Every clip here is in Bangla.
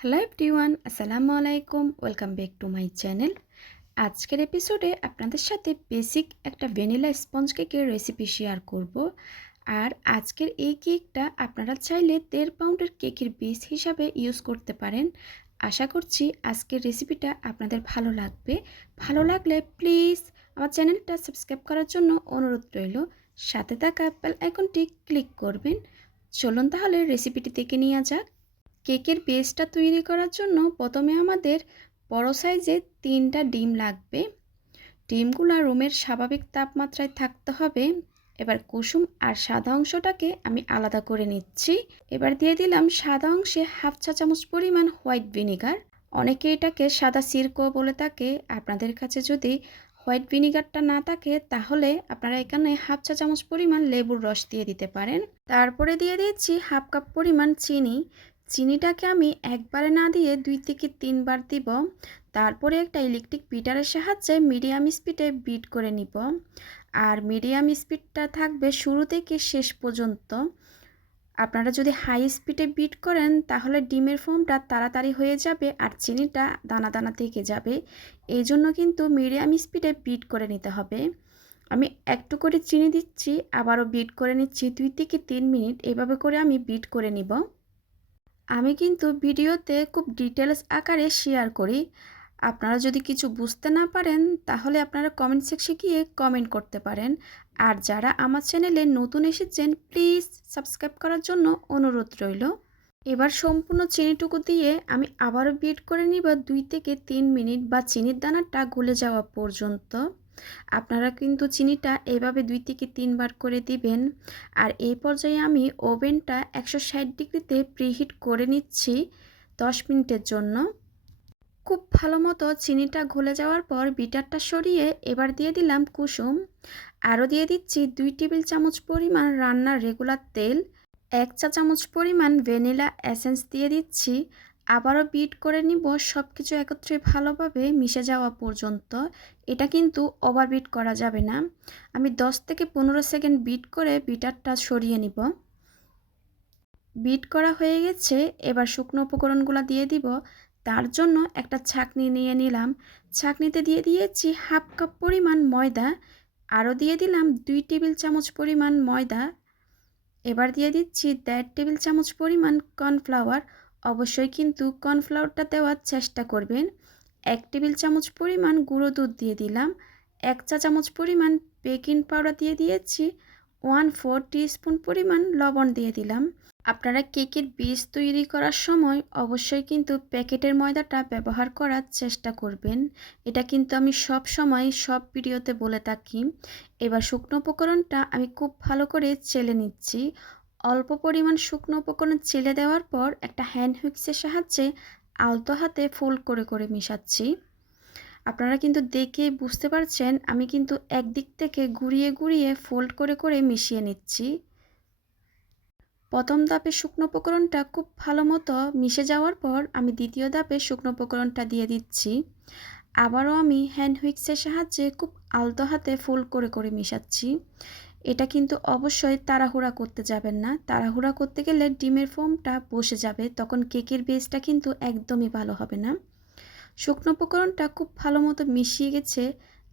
হ্যালো এভরিওয়ান, আসসালামু আলাইকুম। Welcome back to my channel. আজকের এপিসোডে আপনাদের সাথে বেসিক একটা ভ্যানিলা স্পঞ্জ কেকের রেসিপি শেয়ার করব। আর আজকের এই কেকটা আপনারা চাইলে 1.5 পাউন্ডের কেকের বেস হিসাবে ইউজ করতে পারেন। আশা করছি আজকের রেসিপিটা আপনাদের ভালো লাগবে। ভালো লাগলে প্লিজ আমার চ্যানেলটা সাবস্ক্রাইব করার জন্য অনুরোধ রইল। সাথে থাকা বেল আইকনটি ক্লিক করবেন। চলুন তাহলে রেসিপিটি দেখে নেওয়া যাক। কেকের বেসটা তৈরি করার জন্য প্রথমে আমাদের বড় সাইজের 3টা ডিম লাগবে। ডিমগুলো রুমের স্বাভাবিক তাপমাত্রায় থাকতে হবে। এবার কুসুম আর সাদা অংশটাকে আমি আলাদা করে নিচ্ছি। এবার দিয়ে দিলাম সাদা অংশে 1/2 চা চামচ পরিমাণ হোয়াইট ভিনিগার। অনেকে এটাকে সাদা সিরকো বলে থাকে। আপনাদের কাছে যদি হোয়াইট ভিনিগারটা না থাকে তাহলে আপনারা এখানে 1/2 চা চামচ পরিমাণ লেবুর রস দিয়ে দিতে পারেন। তারপরে দিয়ে দিচ্ছি 1/2 কাপ পরিমাণ চিনি। চিনিটাকে আমি একবারে না দিয়ে 2 থেকে 3 বার দিব। তারপরে একটা ইলেকট্রিক বিটারের সাহায্যে মিডিয়াম স্পিডে বিট করে নিব। আর মিডিয়াম স্পিডটা থাকবে শুরু থেকে শেষ পর্যন্ত। আপনারা যদি হাই স্পিডে বিট করেন তাহলে ডিমের ফোমটা তাড়াতাড়ি হয়ে যাবে আর চিনিটা দানা দানা থেকে যাবে। এই জন্য কিন্তু মিডিয়াম স্পিডে বিট করে নিতে হবে। আমি একটু করে চিনি দিচ্ছি, আবারও বিট করে নিচ্ছি 2 থেকে 3 মিনিট। এভাবে করে আমি বিট করে নিব। আমি কিন্তু ভিডিওতে খুব ডিটেলস আকারে শেয়ার করি। আপনারা যদি কিছু বুঝতে না পারেন তাহলে আপনারা কমেন্ট সেকশনে গিয়ে কমেন্ট করতে পারেন। আর যারা আমার চ্যানেলে নতুন এসেছেন প্লিজ সাবস্ক্রাইব করার জন্য অনুরোধ রইল। এবার সম্পূর্ণ চিনিটুকু দিয়ে আমি আবারও বিট করে নিব 2 থেকে 3 মিনিট বা চিনির দানাটা গলে যাওয়া পর্যন্ত। আপনারা কিন্তু চিনিটা এভাবে 2 থেকে 3 বার করে দিবেন। আর এই পর্যায়ে আমি ওভেনটা 160 ডিগ্রিতে প্রিহিট করে নিচ্ছি 10 মিনিটের জন্য। খুব ভালো মতো চিনিটা গলে যাওয়ার পর বিটারটা সরিয়ে এবার দিয়ে দিলাম কুসুম। আরও দিয়ে দিচ্ছি 2 টেবিল চামচ পরিমাণ রান্নার রেগুলার তেল। 1 চা চামচ পরিমাণ ভ্যানিলা এসেন্স দিয়ে দিচ্ছি। আবারও বিট করে নিব সব কিছু একত্রে ভালোভাবে মিশে যাওয়া পর্যন্ত। এটা কিন্তু ওভার বিট করা যাবে না। আমি 10 থেকে 15 সেকেন্ড বিট করে বিটারটা সরিয়ে নিব। বিট করা হয়ে গেছে। এবার শুকনো উপকরণগুলো দিয়ে দিব। তার জন্য একটা ছাঁকনি নিয়ে নিলাম। ছাঁকনিতে দিয়ে দিয়েছি 1/2 কাপ পরিমাণ ময়দা। আরও দিয়ে দিলাম 2 টেবিল চামচ পরিমাণ ময়দা। এবার দিয়ে দিচ্ছি 1.5 টেবিল চামচ পরিমাণ কর্নফ্লাওয়ার। অবশ্যই কিন্তু কর্নফ্লাওয়ারটা দেওয়ার চেষ্টা করবেন। 1 টেবিল চামচ পরিমাণ গুঁড়ো দুধ দিয়ে দিলাম। 1 চা চামচ পরিমাণ বেকিং পাউডার দিয়ে দিয়েছি। 1/4 টিস্পুন পরিমাণ লবণ দিয়ে দিলাম। আপনারা কেকের বেস তৈরি করার সময় অবশ্যই কিন্তু প্যাকেটের ময়দাটা ব্যবহার করার চেষ্টা করবেন। এটা কিন্তু আমি সব সময় সব ভিডিওতে বলে থাকি। এবার শুকনো উপকরণটা আমি খুব ভালো করে চেলে নিচ্ছি। অল্প পরিমাণ শুকনো উপকরণ চেলে দেওয়ার পর একটা হ্যান্ড হুইক্সের সাহায্যে আলতো হাতে ফোল্ড করে করে মিশাচ্ছি। আপনারা কিন্তু দেখে বুঝতে পারছেন আমি কিন্তু একদিক থেকে ঘুরিয়ে ঘুরিয়ে ফোল্ড করে করে মিশিয়ে নিচ্ছি। প্রথম ধাপে শুকনো উপকরণটা খুব ভালো মতো মিশে যাওয়ার পর আমি দ্বিতীয় ধাপে শুকনো উপকরণটা দিয়ে দিচ্ছি। আবারও আমি হ্যান্ড হুইক্সের সাহায্যে খুব আলতো হাতে ফোল্ড করে করে মিশাচ্ছি। এটা কিন্তু অবশ্যই তাড়াহুড়া করতে যাবেন না। তাড়াহুড়া করতে গেলে ডিমের ফোমটা বসে যাবে, তখন কেকের বেসটা কিন্তু একদমই ভালো হবে না। শুকনো উপকরণটা খুব ভালো মতো মিশিয়ে গেছে।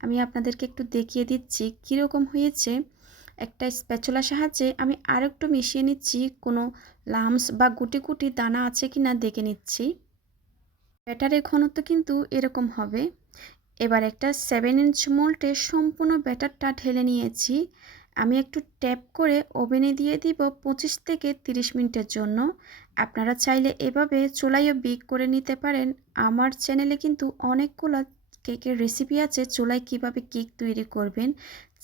আমি আপনাদেরকে একটু দেখিয়ে দিচ্ছি কীরকম হয়েছে। একটা স্প্যাচুলার সাহায্যে আমি আরেকটু মিশিয়ে নিচ্ছি, কোনো লাম্পস বা গুটি গুটি দানা আছে কিনা দেখে নিচ্ছি। ব্যাটারের ঘনত্ব কিন্তু এরকম হবে। এবার একটা 7 ইঞ্চ মোল্ডে সম্পূর্ণ ব্যাটারটা ঢেলে নিয়েছি। আমি একটু ট্যাপ করে ওভেনে দিয়ে দিব 25 থেকে 30 মিনিটের জন্য। আপনারা চাইলে এভাবে চুলায়ও বেক করে নিতে পারেন। আমার চ্যানেলে কিন্তু অনেকগুলো কেকের রেসিপি আছে চুলায় কিভাবে কেক তৈরি করবেন,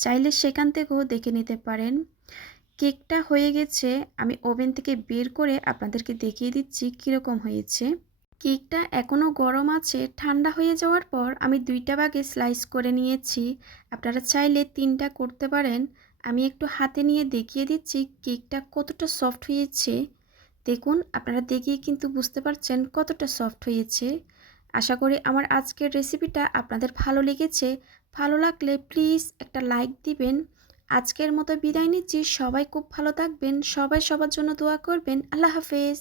চাইলে সেখান থেকেও দেখে নিতে পারেন। কেকটা হয়ে গেছে, আমি ওভেন থেকে বের করে আপনাদেরকে দেখিয়ে দিচ্ছি কীরকম হয়েছে। কেকটা এখনও গরম আছে। ঠান্ডা হয়ে যাওয়ার পর আমি 2টা ভাগে স্লাইস করে নিয়েছি। আপনারা চাইলে 3টা করতে পারেন। আমি একটু হাতে নিয়ে দেখিয়ে দিচ্ছি কেকটা কতটা সফট হয়েছে। দেখুন, আপনারা দেখেই কিন্তু বুঝতে পারছেন কতটা সফট হয়েছে। আশা করি আমার আজকের রেসিপিটা আপনাদের ভালো লেগেছে। ভালো লাগলে প্লিজ একটা লাইক দিবেন। আজকের মতো বিদায় নিচ্ছি। সবাই খুব ভালো থাকবেন। সবাই সবার জন্য দোয়া করবেন। আল্লাহ হাফেজ।